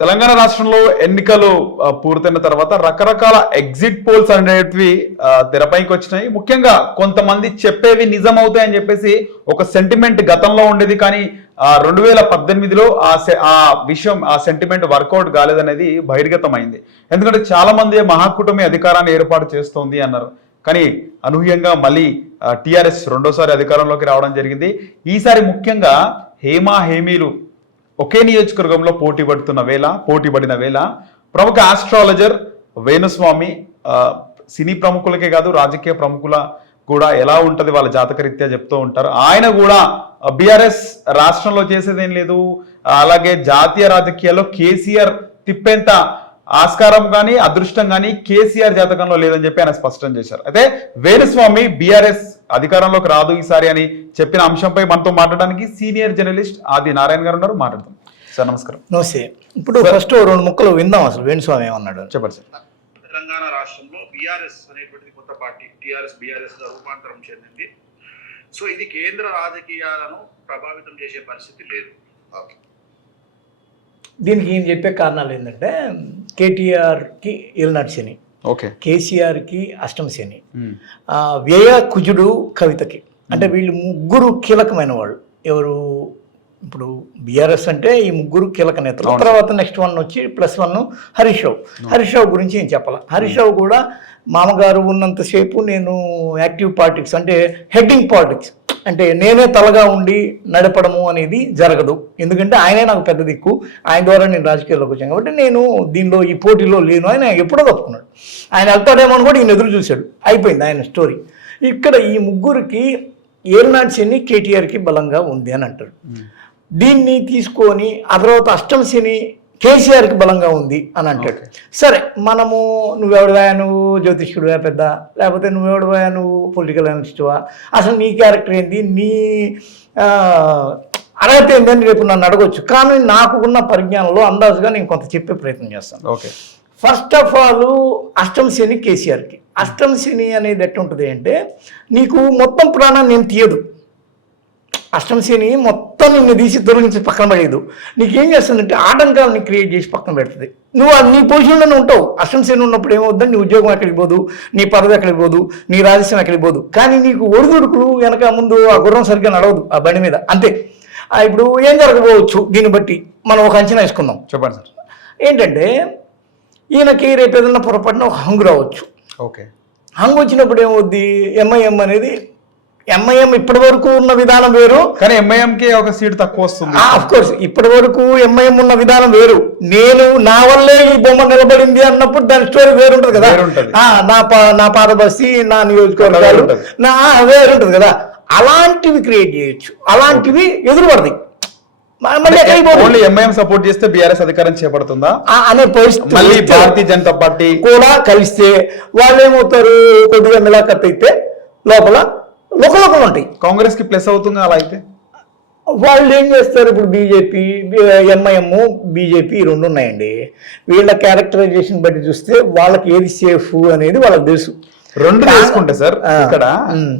తెలంగాణ రాష్ట్రంలో ఎన్నికలు పూర్తయిన తర్వాత రకరకాల ఎగ్జిట్ పోల్స్ అనేటివి తెరపైకి వచ్చినాయి. ముఖ్యంగా కొంతమంది చెప్పేవి నిజం అవుతాయని చెప్పేసి ఒక సెంటిమెంట్ గతంలో ఉండేది, కానీ 2018లో ఆ విషయం ఆ సెంటిమెంట్ వర్కౌట్ కాలేదనేది బహిర్గతమైంది. ఎందుకంటే చాలా మంది మహాకూటమి అధికారాన్ని ఏర్పాటు చేస్తోంది అన్నారు, కానీ అనూహ్యంగా మళ్ళీ టీఆర్ఎస్ రెండోసారి అధికారంలోకి రావడం జరిగింది. ఈసారి ముఖ్యంగా హేమీలు ఒకే నియోజకవర్గంలో పోటీ పడిన వేళ ప్రముఖ ఆస్ట్రాలజర్ వేణుస్వామి సినీ ప్రముఖులకే కాదు రాజకీయ ప్రముఖుల కూడా ఎలా ఉంటది వాళ్ళ జాతకరీత్యా చెప్తూ ఉంటారు. ఆయన కూడా బీఆర్ఎస్ రాష్ట్రంలో చేసేదేం లేదు, అలాగే జాతీయ రాజకీయాల్లో కేసీఆర్ తిప్పేంత ఆస్కారం కానీ అదృష్టం కానీ కేసీఆర్ జాతకంలో లేదని చెప్పి ఆయన స్పష్టం చేశారు. అయితే వేణుస్వామి బీఆర్ఎస్ అధికారంలోకి రాదు ఈసారి అని చెప్పిన అంశంపై మనతో మాట్లాడడానికి సీనియర్ జర్నలిస్ట్ ఆది నారాయణ గారు ఉన్నారు. మాట్లాడతాం సార్. నమస్కారం. నమస్తే. ఇప్పుడు ఫస్ట్ 2 ముక్కలు విందాం, అసలు వేణుస్వామి ఏమన్నాడు చెప్పండి సార్. తెలంగాణ రాష్ట్రంలో బీఆర్ఎస్ అనేటువంటిది కొత్త పార్టీ బీఆర్ఎస్ గా రూపాంతరం చెందింది. సో ఇది కేంద్ర రాజకీయాలను ప్రభావితం చేసే పరిస్థితి లేదు. దీనికి ఈయన చెప్పే కారణాలు ఏంటంటే కేటీఆర్కి ఏలినాటి శని, కేసీఆర్కి అష్టమ శని, వ్యయ కుజుడు కవితకి, అంటే వీళ్ళు ముగ్గురు కీలకమైన వాళ్ళు. ఎవరు ఇప్పుడు బీఆర్ఎస్ అంటే ఈ ముగ్గురు కీలక నేతలు. తర్వాత నెక్స్ట్ వన్ వచ్చి +1 హరీష్ రావు గురించి ఏం చెప్పాలి. హరీష్ రావు కూడా మామగారు ఉన్నంతసేపు నేను యాక్టివ్ పాలిటిక్స్ అంటే హెడ్డింగ్ పాలిటిక్స్ అంటే నేనే తలగా ఉండి నడపడము అనేది జరగదు, ఎందుకంటే ఆయనే నాకు పెద్ద దిక్కు, ఆయన ద్వారా నేను రాజకీయాల్లోకి వచ్చాను కాబట్టి నేను దీనిలో ఈ పోటీలో లేను ఆయన ఎప్పుడో తప్పుకున్నాడు. ఆయన వెళ్తాడేమో అని కూడా ఈయన ఎదురు చూశాడు, అయిపోయింది ఆయన స్టోరీ. ఇక్కడ ఈ ముగ్గురికి ఏలినాటి శని కేటీఆర్కి బలంగా ఉంది అని అంటారు. దీన్ని తీసుకొని ఆ తర్వాత అష్టమ శని కేసీఆర్కి బలంగా ఉంది అని అంటాడు. సరే, మనము నువ్వెవడివా, నువ్వు జ్యోతిష్కుడివా పెద్ద, లేకపోతే నువ్వెవడివా, నువ్వు పొలిటికల్ అనలిస్టువా, అసలు నీ క్యారెక్టర్ ఏంటి, నీ అర్హత ఏంటని రేపు నన్ను అడగొచ్చు. కానీ నాకు ఉన్న పరిజ్ఞానంలో అందాజుగా నేను కొంత చెప్పే ప్రయత్నం చేస్తాను. ఫస్ట్ ఆఫ్ ఆల్ అష్టమ శని కేసీఆర్కి. అష్టమ శని అనేది ఎట్లుంటుంది అంటే నీకు మొత్తం ప్రాణాన్ని ఏం తీయదు. అష్టమ శని మొత్తం నిన్ను తీసి తొలగించి పక్కన పడేదు. నీకేం చేస్తుందంటే ఆటంకాలని క్రియేట్ చేసి పక్కన పెడుతుంది. నువ్వు నీ పొజిషన్లోనే ఉంటావు. అష్టమ శని ఉన్నప్పుడు ఏమవుద్దని నీ ఉద్యోగం ఎక్కడికి పోదు, నీ పదవి ఎక్కడికి పోదు, నీ రాజస్యం ఎక్కడికి పోదు. కానీ నీకు ఒడిదుడుకులు వెనక ముందు ఆ గుర్రం సరిగ్గా నడవదు ఆ బండి మీద, అంతే. ఇప్పుడు ఏం జరగబోవచ్చు దీన్ని బట్టి మనం ఒక అంచనా వేసుకుందాం. చెప్పండి సార్. ఏంటంటే ఈయనకి రేపు ఏదన్నా పొరపాటున ఒక హంగు రావచ్చు. హంగు వచ్చినప్పుడు ఏమవుద్ది, ఎంఐఎం అనేది ఎంఐఎం ఇప్పటి వరకు ఉన్న విధానం వేరు, కానీ ఎంఐఎంకి ఒక సీట్ తక్కువ వస్తుంది. ఆఫ్ కోర్స్ ఇప్పటి వరకు ఎంఐఎం ఉన్న విధానం వేరు. నేను నా వల్లే ఈ బొమ్మ నిలబడింది అన్నప్పుడు దాని స్టోరీ వేరుంటది కదా. నా పాదబస్తి, నా నియోజకవర్గాలు వేరుంటది కదా. అలాంటివి క్రియేట్ చేయొచ్చు, అలాంటివి ఎదురుపడతాయి. ఓన్లీ ఎంఐఎం సపోర్ట్ చేస్తే బీఆర్ఎస్ అధికారం చేపడుతుందా అనే పరిస్థితి మళ్ళీ భారతీయ జనతా పార్టీ కూడా కలిస్తే వాళ్ళు ఏమవుతారు, కొద్దిగా మిలాఖత్ అయితే లోపల లోకలోకలు ఉంటాయి. కాంగ్రెస్ కి ప్లస్ అవుతుంది అలా అయితే. వాళ్ళు ఏం చేస్తారు, ఇప్పుడు బీజేపీ ఎంఐఎం బీజేపీ 2 ఉన్నాయండి. వీళ్ళ క్యారెక్టరైజేషన్ బట్టి చూస్తే వాళ్ళకి ఏది సేఫ్ అనేది వాళ్ళకి తెలుసు. 2 తీసుకుంటే సార్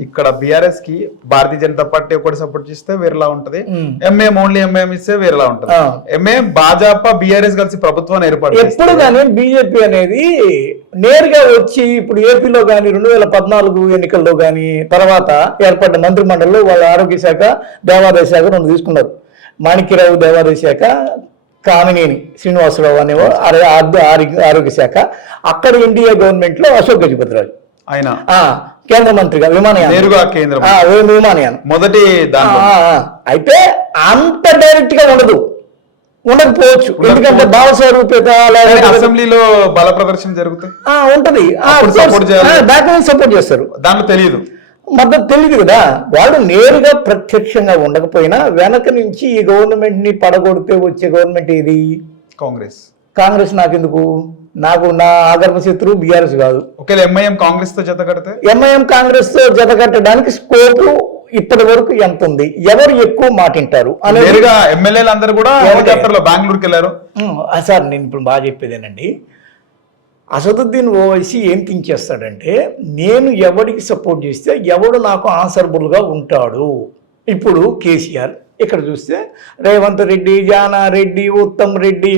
ఇక్కడ బీఆర్ఎస్ కి భారతీయ జనతా పార్టీ ఒకటి సపోర్ట్ చేస్తే వేరేలా ఉంటది, ఎంఐఎం ఓన్లీ ఎంఐఎం ఇస్తే వేరేలా ఉంటది. ఎంఐఎం భాజపా బీఆర్ఎస్ కలిసి ప్రభుత్వాన్ని ఏర్పాటు ఎప్పుడు కానీ బీజేపీ అనేది నేరుగా వచ్చి ఇప్పుడు ఏపీలో కానీ 2014 ఎన్నికల్లో కానీ తర్వాత ఏర్పడ్డ మంత్రి మండలిలో వాళ్ళ ఆరోగ్య శాఖ, దేవాదాయ శాఖ 2 తీసుకున్నారు. మాణిక్యరావు దేవాదాయ శాఖ, కామినేని శ్రీనివాసరావు అనేవో ఆరోగ్య శాఖ. అక్కడ ఎన్డీఏ గవర్నమెంట్ లో అశోక్ గజపతిరాజు ఆయన కేంద్ర మంత్రిగా విమానయానం మొదటి. అయితే అంత డైరెక్ట్ గా ఉండకపోవచ్చు, ఎందుకంటే భావస్వరూపేత అసెంబ్లీలో బల ప్రదర్శన జరుగుతాయి ఉంటది, డాక్యుమెంట్ సపోర్ట్ చేస్తారు. దాంట్లో తెలియదు, మద్దతు తెలియదు కదా. వాళ్ళు నేరుగా ప్రత్యక్షంగా ఉండకపోయినా వెనక నుంచి ఈ గవర్నమెంట్ ని పడగొడితే వచ్చే గవర్నమెంట్ ఏది, కాంగ్రెస్. నాకెందుకు, నాకు నా ఆగర్భ శత్రువు బీఆర్ఎస్ కాదు. ఒకవేళ ఎంఐఎం కాంగ్రెస్ తో జత కడితే, ఎంఐఎం కాంగ్రెస్ తో జత కట్టడానికి స్కోప్ ఇప్పటి వరకు ఎంత ఉంది, ఎవరు ఎక్కువ మాటింటారు అనేది. ఎమ్మెల్యేలు అందరూ కూడా బెంగళూరుకి వెళ్ళారు. సార్ నేను ఇప్పుడు బాగా చెప్పేదేనండి, అసదుద్దీన్ ఓవైసీ ఏం థింక్ చేస్తాడంటే నేను ఎవరికి సపోర్ట్ చేస్తే ఎవడు నాకు ఆన్సరబుల్గా ఉంటాడు. ఇప్పుడు కేసీఆర్ ఇక్కడ చూస్తే రేవంత్ రెడ్డి, జానారెడ్డి, ఉత్తమ్ రెడ్డి,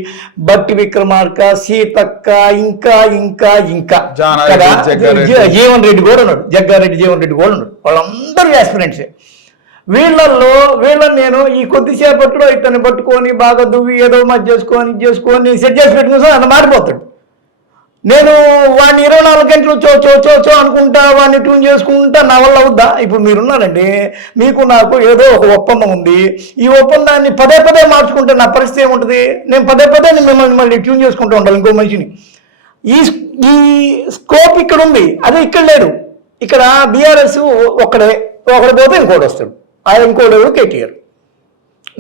బట్టి విక్రమార్క, సీతక్క, ఇంకా ఇంకా ఇంకా జానారెడ్డి, జగ్గారెడ్డి. జీవన్ రెడ్డి కూడా ఉన్నాడు, జగ్గారెడ్డి, జీవన్ రెడ్డి కూడా ఉన్నాడు. వాళ్ళందరూ ఆస్పిరెంట్సే. వీళ్ళని నేను ఈ కొద్దిసేపట్లో ఇతన్ని పట్టుకొని బాగా దువ్వి ఏదో మధ్య చేసుకొని సెట్ చేసి పెట్టుకుని అన్న మారిపోతాడు. నేను వాడిని 24 గంటలు చో అనుకుంటా వాడిని ట్యూన్ చేసుకుంటా నా వల్ల అవుద్దా? ఇప్పుడు మీరున్నారండి, మీకు నాకు ఏదో ఒక ఒప్పందం ఉంది. ఈ ఒప్పందాన్ని పదే మార్చుకుంటే నా పరిస్థితి ఏముంటుంది? నేను పదే మిమ్మల్ని మళ్ళీ ట్యూన్ చేసుకుంటూ ఉండాలి ఇంకో మనిషిని. ఈ స్కోప్ ఇక్కడ ఉంది, అదే ఇక్కడ లేదు. ఇక్కడ బీఆర్ఎస్ ఒకడు పోతే ఇంకోటి వస్తాడు, ఆయన ఇంకోటి కేటీఆర్.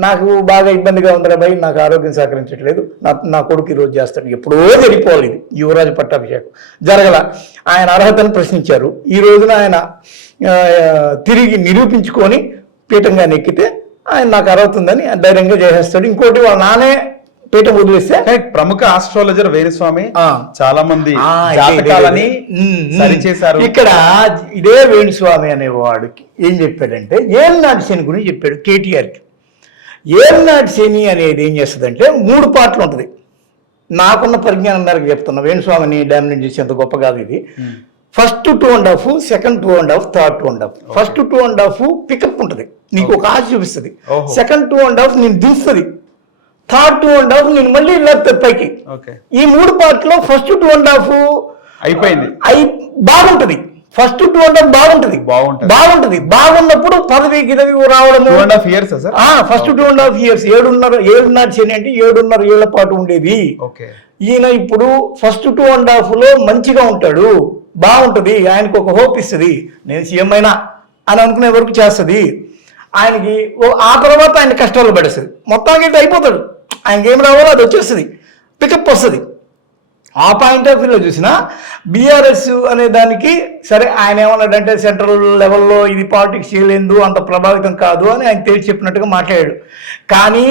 నాకు బాగా ఇబ్బందిగా ఉందిరా భయ్, నాకు ఆరోగ్యం సహకరించట్లేదు, నా కొడుకు ఈరోజు చేస్తాడు. ఎప్పుడో జరిగిపోవాలి ఇది, యువరాజు పట్టాభిషేకం జరగల. ఆయన అర్హతను ప్రశ్నించారు. ఈ రోజున ఆయన తిరిగి నిరూపించుకొని పీఠంగా నెక్కితే ఆయన నాకు అర్హత ఉందని ధైర్యంగా చేసేస్తాడు. ఇంకోటి వాళ్ళ నానే పీఠం వదిలేస్తే ప్రముఖ ఆస్ట్రాలజర్ వేణుస్వామి చాలా మంది జాతకాలని సరిచేశారు. ఇక్కడ ఇదే వేణుస్వామి అనేవాడికి ఏం చెప్పాడంటే ఏలినాటి శని గురించి చెప్పాడు కేటీఆర్కి. ఏలినాటి శని అనేది ఏం చేస్తుందంటే 3 పార్ట్లు ఉంటుంది. నాకున్న పరిజ్ఞానం మేరకు చెప్తున్నా, వేణుస్వామిని డామినేట్ చేసేంత గొప్ప కాదు ఇది. First 2.5, second 2.5, third 2.5. First 2.5 pickup ఉంటుంది, నీకు ఒక ఆశ చూపిస్తుంది. సెకండ్ 2.5 నేను దిస్తుంది. థర్డ్ 2.5 నేను మళ్ళీ లేపుతుంది పైకి. ఈ 3 పార్ట్లో ఫస్ట్ 2.5 అయిపోయింది, బాగుంటుంది. ఫస్ట్ 2.5 బాగుంటుంది. బాగున్నప్పుడు పదవి గిదవి రావడము. 2.5 years ఫస్ట్ 2.5 years 7.5 శని అంటే 7.5 ఏళ్ల పాటు ఉండేది. ఈయన ఇప్పుడు ఫస్ట్ 2.5లో మంచిగా ఉంటాడు, బాగుంటుంది, ఆయనకు ఒక హోప్ ఇస్తుంది. నేను సీఎం అయినా అని అనుకునే వరకు చేస్తుంది ఆయనకి. ఆ తర్వాత ఆయన కష్టాలు పడేస్తుంది, మొత్తానికి అయిపోతాడు. ఆయనకి ఏం రావాలో అది వచ్చేస్తుంది, పికప్ వస్తుంది. ఆ పాయింట్ ఆఫ్ వ్యూలో చూసినా బీఆర్ఎస్ అనే దానికి సరే ఆయన ఏమన్నాడంటే సెంట్రల్ లెవెల్లో ఇది పాలిటిక్స్ చేయలేదు, అంత ప్రభావితం కాదు అని ఆయన తేల్చి చెప్పినట్టుగా మాట్లాడాడు. కానీ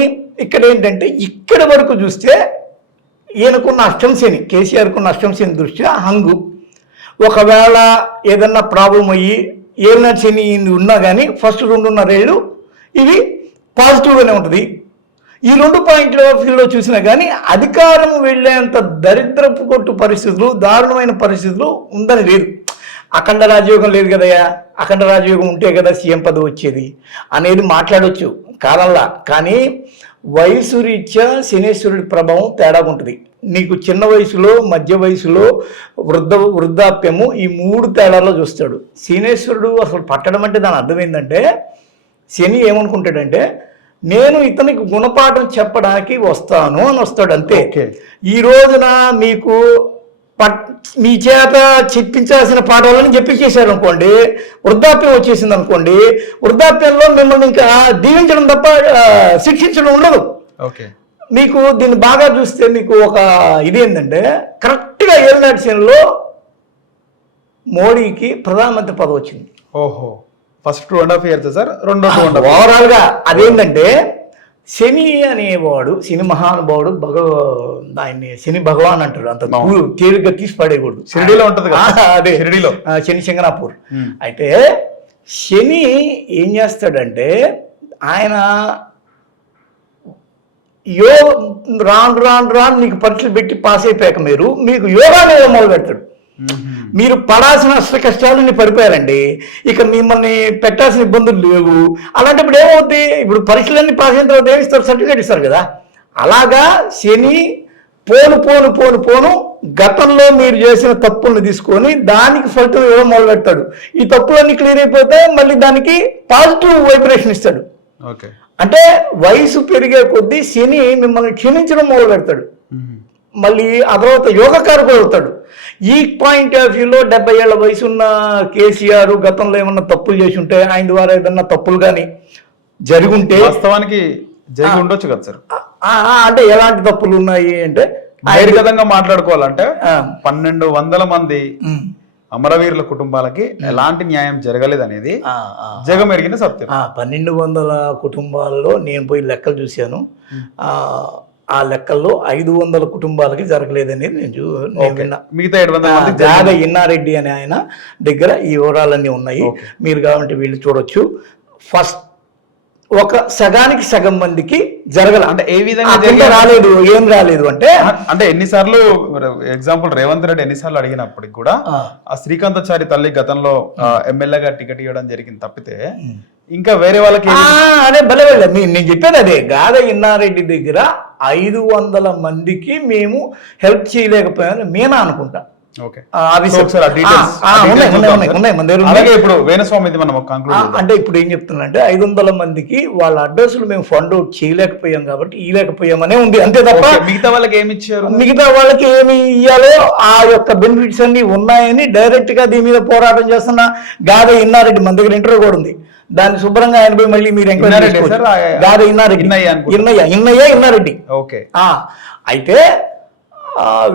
ఇక్కడ ఏంటంటే ఇక్కడి వరకు చూస్తే ఈయనకున్న అష్టం శని, కేసీఆర్కున్న అష్టం శని దృష్ట్యా హంగు. ఒకవేళ ఏదన్నా ప్రాబ్లం అయ్యి ఏలినాటి శని ఉన్నా కానీ ఫస్ట్ 2.5 ఏళ్ళు ఇవి పాజిటివ్గానే ఉంటుంది. ఈ 2 పాయింట్ల ఫీల్డ్లో చూసినా కానీ అధికారం వెళ్ళేంత దరిద్రపు కొట్టు పరిస్థితులు, దారుణమైన పరిస్థితులు ఉందని లేదు. అఖండ రాజయోగం లేదు కదయ్యా, అఖండ రాజయోగం ఉంటే కదా సీఎం పదవి వచ్చేది అనేది మాట్లాడవచ్చు కాలంలా. కానీ వయసు రీత్యా శనేశ్వరుడి ప్రభావం తేడాగా ఉంటుంది. నీకు చిన్న వయసులో, మధ్య వయసులో, వృద్ధాప్యము, ఈ 3 తేడాల్లో చూస్తాడు. శనేశ్వరుడు అసలు పట్టడం అంటే దాని అర్థం ఏంటంటే శని ఏమనుకుంటాడంటే నేను ఇతనికి గుణపాఠం చెప్పడానికి వస్తాను అని వస్తాడు అంతే. ఈ రోజున మీకు మీ చేత చెప్పించాల్సిన పాఠాలను చెప్పించేశారు అనుకోండి, వృద్ధాప్యం వచ్చేసింది అనుకోండి, వృద్ధాప్యంలో మిమ్మల్ని ఇంకా దీవించడం తప్ప శిక్షించడం ఉండదు. మీకు దీన్ని బాగా చూస్తే మీకు ఒక ఇది ఏంటంటే కరెక్ట్గా ఏలినాటి శనిలో మోడీకి ప్రధానమంత్రి పదవి వచ్చింది. ఫస్ట్ 2.5 years సార్, ఓవరాల్గా అదేంటంటే శని అనేవాడు, శని మహానుభావుడు, ఆయన్ని శని భగవాన్ అంటారు. అంత తేలిగ్గా తీసి పడేయకూడదు. షిరిడీలో ఉంటుంది అదే షిరిడీలో శని సింగనాపూర్. అయితే శని ఏం చేస్తాడంటే ఆయన రాను నీకు పరీక్షలు పెట్టి పాస్ అయిపోయాక మీకు యోగా మీద మొదలు పెడతాడు. మీరు పడాల్సిన అష్ట కష్టాలు పడిపోయారండి, ఇక మిమ్మల్ని పెట్టాల్సిన ఇబ్బందులు లేవు. అలాంటప్పుడు ఏమవుతుంది, ఇప్పుడు పరీక్షలన్నీ పాస్ అయిన తర్వాత ఏమిస్తారు, సర్టిఫికేట్ ఇస్తారు కదా. అలాగా శని పోను గతంలో మీరు చేసిన తప్పులను తీసుకొని దానికి ఫలితం ఇవ్వడం మొదలు పెడతాడు. ఈ తప్పులన్నీ క్లియర్ అయిపోతే మళ్ళీ దానికి పాజిటివ్ వైబ్రేషన్ ఇస్తాడు. అంటే వయసు పెరిగే కొద్దీ శని మిమ్మల్ని క్షమించడం మొదలు పెడతాడు. మళ్ళీ ఆ తర్వాత యోగకారకుడు అవుతాడు. ఈ పాయింట్ ఆఫ్ వ్యూలో 70 ఏళ్ల వయసున్న కేసీఆర్ గతంలో ఏమన్నా తప్పులు చేసి ఉంటే, ఆయన ద్వారా ఏదన్నా తప్పులు కానీ జరుగుంటే వాస్తవానికి జరిగి ఉండొచ్చు కదా సార్. అంటే ఎలాంటి తప్పులు ఉన్నాయి అంటే బహిర్గతంగా మాట్లాడుకోవాలంటే 1200 మంది అమరవీరుల కుటుంబాలకి ఎలాంటి న్యాయం జరగలేదనేది జగమెరిగిన సత్యం. 1200 కుటుంబాల్లో నేను పోయి లెక్కలు చూశాను. ఆ లెక్కల్లో 500 కుటుంబాలకి జరగలేదనేది నేను విన్నా. మిగతా 700 ఇన్నారెడ్డి అనే ఆయన దగ్గర ఈ వివరాలన్నీ ఉన్నాయి. మీరు కావాలంటే వీళ్ళు చూడొచ్చు. ఫస్ట్ ఒక సగానికి సగం మందికి జరగల. అంటే ఏ విధంగా ఆ కింద రాలేదు, ఏం రాలేదు అంటే అంటే ఎన్నిసార్లు ఎగ్జాంపుల్ రేవంత్ రెడ్డి ఎన్నిసార్లు అడిగినప్పటికి కూడా ఆ శ్రీకాంతాచారి తల్లి గతంలో ఎమ్మెల్యేగా టికెట్ ఇవ్వడం జరిగింది తప్పితే ఇంకా వేరే వాళ్ళకి అదే భలే నేను చెప్పాను అదే. గాద ఇన్నారెడ్డి దగ్గర 500 మందికి మేము హెల్ప్ చేయలేకపోయామని మేనా అనుకుంటా. ఇప్పుడు వేణుస్వామి మనం అంటే ఇప్పుడు ఏం చెప్తున్నా అంటే 500 మందికి వాళ్ళ అడ్రస్లు మేము ఫండ్ అవుట్ చేయలేకపోయాం కాబట్టి ఇవ్వలేకపోయామనే ఉంది, అంతే తప్ప మిగతా వాళ్ళకి ఏమి ఇచ్చారు, మిగతా వాళ్ళకి ఏమి ఇవ్వాలో ఆ యొక్క బెనిఫిట్స్ అన్ని ఉన్నాయని డైరెక్ట్ గా దీని మీద పోరాటం చేస్తున్న గాద ఇన్నారెడ్డి మన దగ్గర ఇంటర్వ్యూ కూడా ఉంది. దాన్ని శుభ్రంగా ఆయన పోయి మళ్ళీ మీరు ఎంక్వైరీ గాద ఇన్నారెడ్డి. ఓకే. అయితే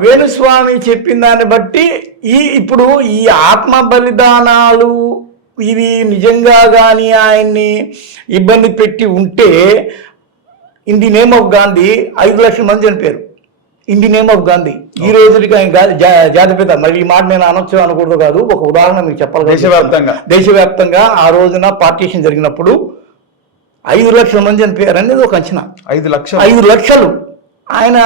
వేణుస్వామి చెప్పిన దాన్ని బట్టి ఇప్పుడు ఈ ఆత్మ బలిదానాలు ఇవి నిజంగా కానీ ఆయన్ని ఇబ్బంది పెట్టి ఉంటే in the name of Gandhi 5 లక్షల మంది చనిపోయారు. In the name of Gandhi. ఈ రోజుకి ఆయన జాతిపిత. మరి ఈ మాట నేను అనొచ్చు అనకూడదు కాదు, ఒక ఉదాహరణ మీకు చెప్పాలి. దేశవ్యాప్తంగా ఆ రోజున పార్టీషన్ జరిగినప్పుడు 5 లక్షల మంది చనిపోయారు అనేది ఒక అంచనా. 5 లక్షలు. ఆయన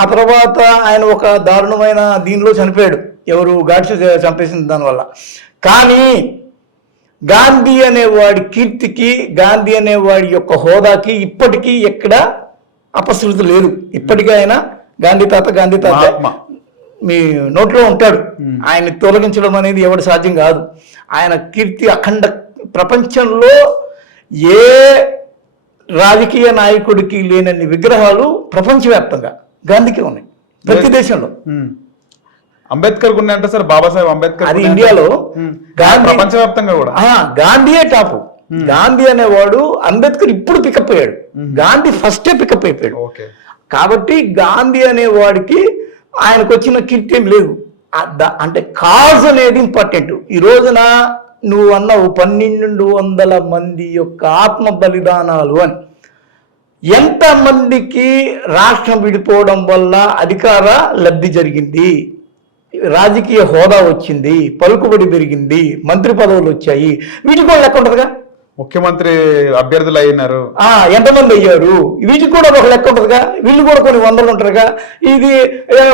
ఆ తర్వాత ఆయన ఒక దారుణమైన దీనిలో చనిపోయాడు, ఎవరు గాడ్స్ చంపేసిన దానివల్ల. కానీ గాంధీ అనేవాడి కీర్తికి, గాంధీ అనేవాడి యొక్క హోదాకి ఇప్పటికీ ఎక్కడ అపశృతి లేదు. ఇప్పటికీ ఆయన గాంధీ తాత మీ నోట్లో ఉంటాడు. ఆయన తొలగించడం అనేది ఎవడు సాధ్యం కాదు. ఆయన కీర్తి అఖండ. ప్రపంచంలో ఏ రాజకీయ నాయకుడికి లేనన్ని విగ్రహాలు ప్రపంచవ్యాప్తంగా గాంధీకి ఉన్నాయి, ప్రతి దేశంలో. అంబేద్కర్ ఉన్నాయంటే సార్, బాబాసాహెబ్ అంబేద్కర్. అది ఇండియాలో, ప్రపంచవ్యాప్తంగా కూడా గాంధీయే టాపు. గాంధీ అనేవాడు అంబేద్కర్ ఇప్పుడు పికప్ అయ్యాడు, గాంధీ ఫస్టే పికప్ అయిపోయాడు. కాబట్టి గాంధీ అనేవాడికి ఆయనకు వచ్చిన కీర్తి ఏం లేదు. అంటే కాజ్ అనేది ఇంపార్టెంట్. ఈ రోజున నువ్వు అన్నావు 1200 మంది యొక్క ఆత్మ బలిదానాలు అని. ఎంతమందికి రాష్ట్రం విడిపోవడం వల్ల అధికార లబ్ధి జరిగింది, రాజకీయ హోదా వచ్చింది, పలుకుబడి పెరిగింది, మంత్రి పదవులు వచ్చాయి, వీటికి కూడా లెక్క ఉంటుందిగా. ముఖ్యమంత్రి అభ్యర్థులు అయినారు, ఎంతమంది అయ్యారు, వీటికి కూడా ఒక లెక్క ఉంటుందిగా. వీళ్ళు కూడా కొన్ని వందలు ఉంటారుగా. ఇది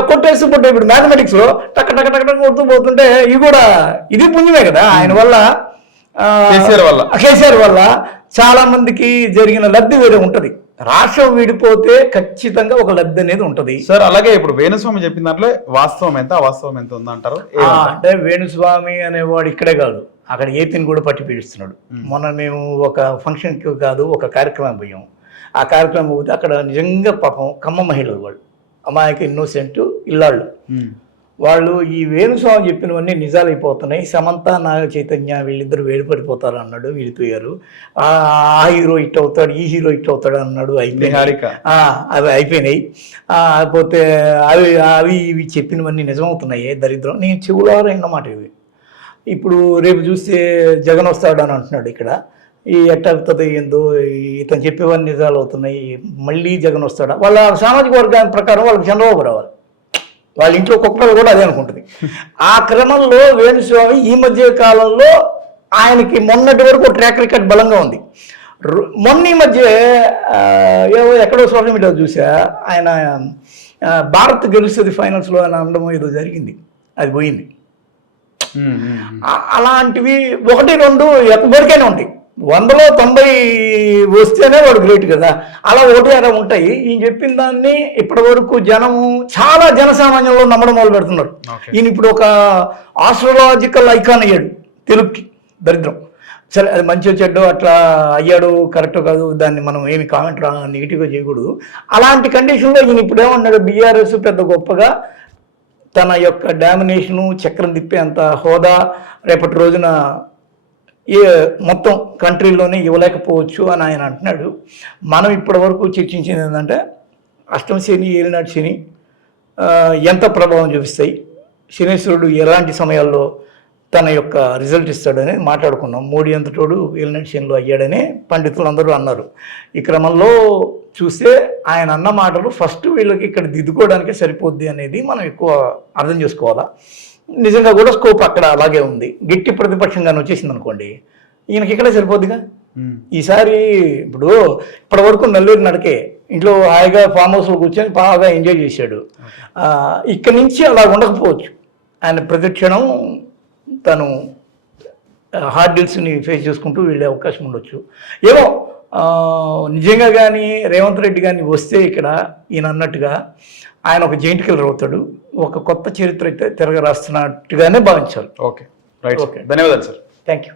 కొట్టేసి ఇప్పుడు మ్యాథమెటిక్స్ లో టక్ టక్ టక్ టక్ కొడుతూ పోతుంటే ఇవి కూడా ఇది పుణ్యమే కదా. ఆయన వల్ల, కేసీఆర్ వల్ల చాలా మందికి జరిగిన లబ్ధి వేరే ఉంటది. రాష్ట్రం విడిపోతే ఖచ్చితంగా ఒక లబ్ధి అనేది ఉంటది సార్. అలాగే ఇప్పుడు వేణుస్వామి చెప్పిన దాంట్లో వాస్తవం ఎంత అవాస్తవం ఎంత ఉందంటారు? అంటే వేణుస్వామి అనేవాడు ఇక్కడే కాదు, అక్కడ ఏపీని కూడా పట్టి పీడిస్తున్నాడు. మొన్న మేము ఒక ఫంక్షన్కి కాదు ఒక కార్యక్రమం పోయాం. ఆ కార్యక్రమం పోతే అక్కడ నిజంగా పాపం కమ్మ మహిళలు, వాళ్ళు అమాయక ఇన్నోసెంట్ ఇల్లాళ్ళు, వాళ్ళు ఈ వేణుస్వామి చెప్పినవన్నీ నిజాలు అయిపోతున్నాయి. సమంత నాగ చైతన్య వీళ్ళిద్దరు వేడిపడిపోతారు అన్నాడు, విడిపోయారు. ఆ హీరో ఇట్ అవుతాడు, ఈ హీరో ఇట్ అవుతాడు అన్నాడు, అయిపోయినాయి. అవి అయిపోయినాయి. పోతే అవి ఇవి చెప్పినవన్నీ నిజమవుతున్నాయి. దరిద్రం. నేను చెవులారా అన్నమాట ఇవి. ఇప్పుడు రేపు చూస్తే జగన్ వస్తాడు అని అంటున్నాడు ఇక్కడ. ఈ ఎట్టవుతుంది ఏందో, ఇతను చెప్పేవన్నీ నిజాలు అవుతున్నాయి, మళ్ళీ జగన్ వస్తాడా? వాళ్ళ సామాజిక వర్గాల ప్రకారం వాళ్ళకి చంద్రబాబు రావాలి, వాళ్ళ ఇంట్లో కుక్కలు కూడా అదే అనుకుంటుంది. ఆ క్రమంలో వేణుస్వామి ఈ మధ్య కాలంలో ఆయనకి మొన్నటి వరకు ట్రాక్ రికార్డ్ బలంగా ఉంది. మొన్న ఈ మధ్య ఎక్కడో సోషల్ మీడియా చూసా, ఆయన భారత్ గెలుస్తుంది ఫైనల్స్లో అని అనడం ఏదో జరిగింది, అది పోయింది. అలాంటివి 1-2 ఎక్కడికైనా ఉంటాయి. 100లో 90 వస్తేనే వాడు గ్రేట్ కదా. అలా 1-6 ఉంటాయి. ఈయన చెప్పిన దాన్ని ఇప్పటి వరకు జనము చాలా జనసామాన్యంలో నమ్మడం మొదలు పెడుతున్నారు. ఈయన ఇప్పుడు ఒక ఆస్ట్రాలజికల్ ఐకాన్ అయ్యాడు తెలుగుకి. దరిద్రం. సరే, అది మంచి చెడ్డో అట్లా అయ్యాడు, కరెక్ట్ కాదు, దాన్ని మనం ఏమి కామెంట్ నెగిటివ్గా చేయకూడదు. అలాంటి కండిషన్లో ఈయన ఇప్పుడు ఏమన్నాడు, బీఆర్ఎస్ పెద్ద గొప్పగా తన యొక్క డామినేషను చక్రం తిప్పేంత హోదా రేపటి రోజున మొత్తం కంట్రీలోనే ఇవ్వలేకపోవచ్చు అని ఆయన అంటున్నాడు. మనం ఇప్పటి వరకు చర్చించింది ఏంటంటే అష్టమ శని, ఏలినాటి శని ఎంత ప్రభావం చూపిస్తాయి, శనీశ్వరుడు ఎలాంటి సమయాల్లో తన యొక్క రిజల్ట్ ఇస్తాడని మాట్లాడుకున్నాం. మోడీ అంతటోడు ఏలినాటి శనిలో అయ్యాడని పండితులు అందరూ అన్నారు. ఈ క్రమంలో చూస్తే ఆయన అన్న మాటలు ఫస్ట్ వీళ్ళకి ఇక్కడ దిద్దుకోవడానికే సరిపోద్ది అనేది మనం ఎక్కువ అర్థం చేసుకోవాలా. నిజంగా కూడా స్కోప్ అక్కడ అలాగే ఉంది. గట్టి ప్రతిపక్షంగానే వచ్చేసింది అనుకోండి, ఈయనకి ఇక్కడే సరిపోద్దిగా. ఈసారి ఇప్పుడు ఇప్పటి వరకు నల్లూరు నడకే ఇంట్లో హాయిగా ఫామ్ హౌస్లో కూర్చొని బాగా ఎంజాయ్ చేశాడు. ఇక్కడి నుంచి అలా ఉండకపోవచ్చు. ఆయన ప్రతి క్షణం తను హార్డ్ డీల్స్ని ఫేస్ చేసుకుంటూ వెళ్ళే అవకాశం ఉండొచ్చు. ఏమో నిజంగా కానీ రేవంత్ రెడ్డి కానీ వస్తే ఇక్కడ ఈయన అన్నట్టుగా ఆయన ఒక జెయింట్ కిల్లర్ అవుతాడు. ఒక కొత్త చరిత్ర తిరగ రాస్తున్నట్టుగానే భావించాలి. Okay, right. ధన్యవాదాలు సార్. Thank you.